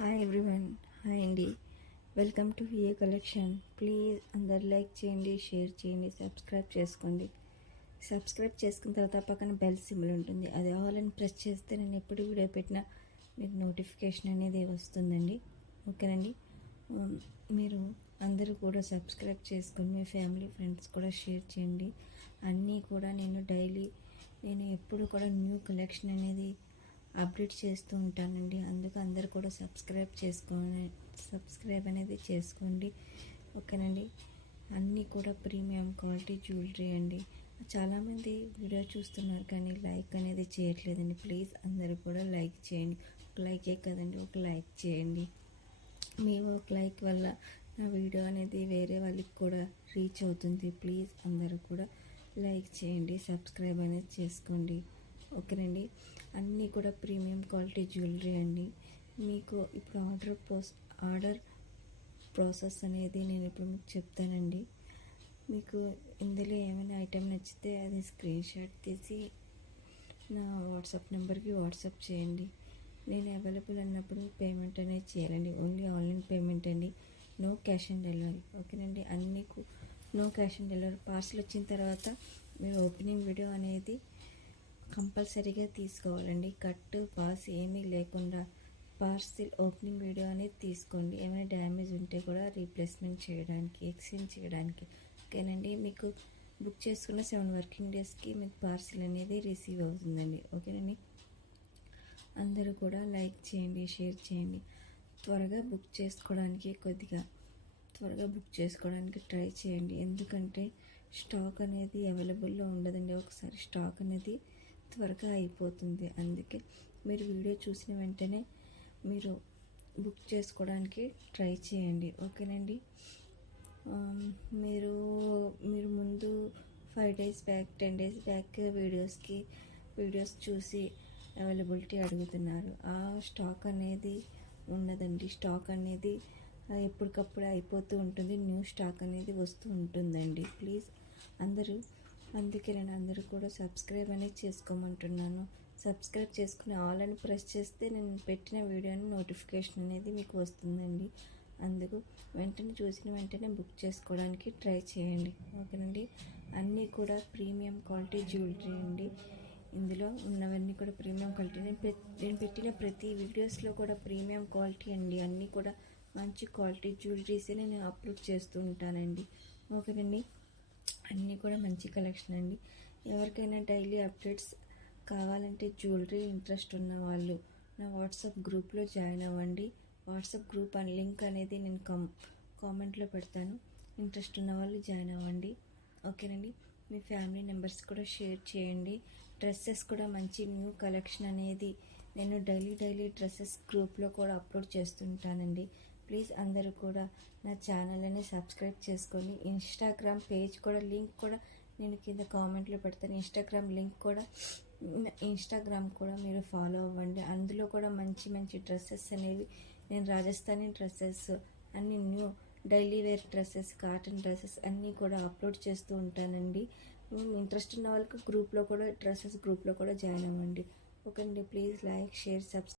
Hi everyone, hi అండి. Welcome to A collection. Please అందరు like చేయండి, షేర్ చేయండి, సబ్స్క్రైబ్ చేసుకోండి. సబ్స్క్రైబ్ చేసుకున్న తర్వాత పక్కన బెల్ సింబల్ ఉంటుంది, అది ఆల్ అని ప్రెస్ చేస్తే నేను ఎప్పుడు వీడియో పెట్టినా మీకు నోటిఫికేషన్ అనేది వస్తుందండి. ఓకేనండి. మీరు అందరూ కూడా సబ్స్క్రైబ్ చేసుకొని మీ ఫ్యామిలీ ఫ్రెండ్స్ కూడా షేర్ చేయండి. అన్నీ కూడా నేను ఎప్పుడు కూడా న్యూ కలెక్షన్ అనేది అప్డేట్ చేస్తూ ఉంటానండి. అందుకు అందరు కూడా సబ్స్క్రైబ్ అనేది చేసుకోండి. ఓకేనండి. అన్నీ కూడా ప్రీమియం క్వాలిటీ జ్యువెలరీ అండి. చాలామంది వీడియో చూస్తున్నారు కానీ లైక్ అనేది చేయట్లేదండి. ప్లీజ్ అందరూ కూడా లైక్ చేయండి. ఒక లైకే కదండి, ఒక లైక్ చేయండి. మీ ఒక లైక్ వల్ల నా వీడియో అనేది వేరే వాళ్ళకి కూడా రీచ్ అవుతుంది. ప్లీజ్ అందరూ కూడా లైక్ చేయండి, సబ్స్క్రైబ్ అనేది చేసుకోండి. ఓకేనండి. అన్నీ కూడా ప్రీమియం క్వాలిటీ జ్యువెలరీ అండి. మీకు ఇప్పుడు ఆర్డర్ ప్రాసెస్ అనేది నేను ఇప్పుడు మీకు చెప్తానండి. మీకు ఇందులో ఏమైనా ఐటెం నచ్చితే అది స్క్రీన్ షాట్ తీసి నా వాట్సాప్ నెంబర్కి వాట్సాప్ చేయండి. నేను అవైలబుల్ అన్నప్పుడు పేమెంట్ అనేది చేయాలండి. ఓన్లీ ఆన్లైన్ పేమెంట్ అండి, నో క్యాష్ ఆన్ డెలివరీ. ఓకేనండి. No cash on delivery. Parcel వచ్చిన తర్వాత మీరు ఓపెనింగ్ వీడియో అనేది కంపల్సరీగా తీసుకోవాలండి. కట్ పాస్ ఏమీ లేకుండా పార్సిల్ ఓపెనింగ్ వీడియో అనేది తీసుకోండి. ఏమైనా డ్యామేజ్ ఉంటే కూడా రీప్లేస్మెంట్ చేయడానికి, ఎక్స్చేంజ్ చేయడానికి. ఓకేనండి. మీకు బుక్ చేసుకున్న 7 వర్కింగ్ డేస్కి మీకు పార్సిల్ అనేది రిసీవ్ అవుతుందండి. ఓకేనండి. అందరూ కూడా లైక్ చేయండి, షేర్ చేయండి. త్వరగా బుక్ చేసుకోవడానికి ట్రై చేయండి. ఎందుకంటే స్టాక్ అనేది అవైలబుల్లో ఉండదండి. ఒకసారి స్టాక్ అనేది త్వరగా అయిపోతుంది. అందుకే మీరు వీడియో చూసిన వెంటనే మీరు బుక్ చేసుకోవడానికి ట్రై చేయండి. ఓకేనండి. మీరు ముందు 5 days back, 10 days back videos చూసి అవైలబిలిటీ అడుగుతున్నారు. ఆ స్టాక్ అనేది ఉన్నదండి. స్టాక్ అనేది ఎప్పటికప్పుడు అయిపోతూ ఉంటుంది. న్యూ స్టాక్ అనేది వస్తూ ఉంటుందండి. ప్లీజ్ అందుకే నేను అందరూ కూడా సబ్స్క్రైబ్ అనేది చేసుకోమంటున్నాను. సబ్స్క్రైబ్ చేసుకుని ఆల్ అని ప్రెస్ చేస్తే నేను పెట్టిన వీడియోని నోటిఫికేషన్ అనేది మీకు వస్తుందండి. అందుకు చూసిన వెంటనే బుక్ చేసుకోవడానికి ట్రై చేయండి. ఓకేనండి. అన్నీ కూడా ప్రీమియం క్వాలిటీ జ్యువెలరీ అండి. ఇందులో ఉన్నవన్నీ కూడా ప్రీమియం క్వాలిటీ. నేను పెట్టిన ప్రతి వీడియోస్లో కూడా ప్రీమియం క్వాలిటీ అండి. అన్నీ కూడా మంచి క్వాలిటీ జ్యువెలరీసే నేను అప్లోడ్ చేస్తూ ఉంటానండి. ఓకేనండి. అన్నీ కూడా మంచి కలెక్షన్ అండి. ఎవరికైనా డైలీ అప్డేట్స్ కావాలంటే జ్యువెలరీ ఇంట్రెస్ట్ ఉన్న వాళ్ళు నా వాట్సాప్ గ్రూప్లో జాయిన్ అవ్వండి. వాట్సాప్ గ్రూప్ లింక్ అనేది నేను కామెంట్లో పెడతాను. ఇంట్రెస్ట్ ఉన్న వాళ్ళు జాయిన్ అవ్వండి. ఓకేనండి. మీ ఫ్యామిలీ మెంబర్స్ కూడా షేర్ చేయండి. డ్రెస్సెస్ కూడా మంచి న్యూ కలెక్షన్ అనేది నేను డైలీ డ్రెస్సెస్ గ్రూప్లో కూడా అప్లోడ్ చేస్తుంటానండి. ప్లీజ్ అందరూ కూడా నా ఛానల్ని సబ్స్క్రైబ్ చేసుకొని ఇన్స్టాగ్రామ్ పేజ్ కూడా లింక్ కూడా నేను కింద కామెంట్లో పెడతాను. ఇన్స్టాగ్రామ్ కూడా మీరు ఫాలో అవ్వండి. అందులో కూడా మంచి డ్రెస్సెస్ అనేవి నేను రాజస్థానీ డ్రెస్సెస్ అన్ని new daily wear dresses, cotton dresses అన్నీ కూడా అప్లోడ్ చేస్తూ ఉంటానండి. ఇంట్రెస్ట్ ఉన్న వాళ్ళకి గ్రూప్లో కూడా జాయిన్ అవ్వండి. ఓకే అండి. Please like, share, subscribe.